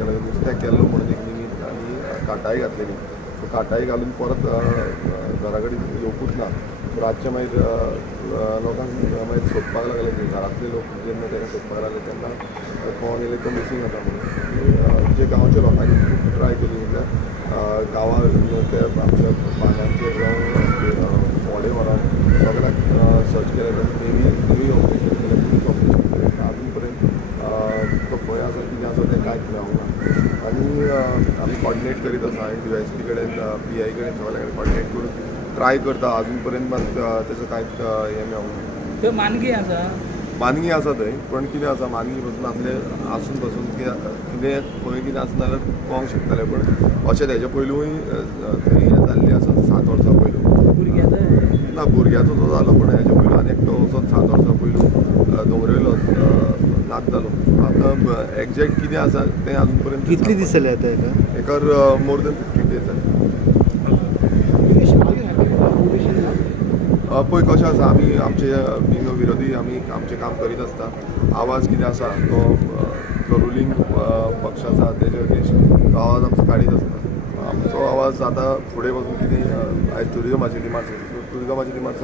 केलं नुस्त्याक केल्लो म्हणून एक निमित्त आनी काटाय घातलेली सो काटाय घालून परत घरा कडेन येवपूच ना सो रातचे मागीर लोकांक मागीर सोदपाक लागले घरांतले लोक जेन्ना ताका सोदपाक लागले तेन्ना कोण येयले तो मिसींग आसा म्हणून जे गांवच्या लोकांनी खूब ट्राय केली म्हटल्यार गांवां ते आमच्या पानांचेर जावं फोडे व्हरून सगळ्याक सर्च केलें नेवी ऑपरेशन केलें पुलीस ऑपरेशन केलें अजून पर्यंत तो खंय आसा कितें आसा तें कांयच मेळूंक ना आनी आमी कॉर्डिनेट करीत आसा आनी DYSP कडेन PI कडेन सगळ्या कडेन कॉर्डिनेट करून ट्राय करता अजून पर्यंत मात तेजो कांयच हें मेळूंक ना मानगी आसा मानगी आसा थंय पण कितें आसा मानगी पासून आपले आसून पासून कितें खंय कितें आसा जाल्यार पळोवंक शकताले पण अशें तेजे पयलूय थंय हें जाल्लें आसा 7 वर्सां पयलू ना भुरग्याचो तो जालो पण हेजे पयलू आनी एकटो असोच 7 वर्सां पयलू दोंगरेलो नाच जालो आतां एग्जॅक्ट कितें आसा तें अजून पर्यंत कितले दीस जाले आतां एकार मोर देन 15 days जाले पळय कशें आसा आमी आमचे विरोधी आमी आमचें काम करीत आसता आवाज कितें आसा तो रुलींग पक्ष आसा तेजे अगेन्स्ट तो आवाज आमचो काडीत आसता आमचो आवाज आतां फुडें वचून कितें आयज टुरिजमाची डिमांड टुरिजमाची डिमांड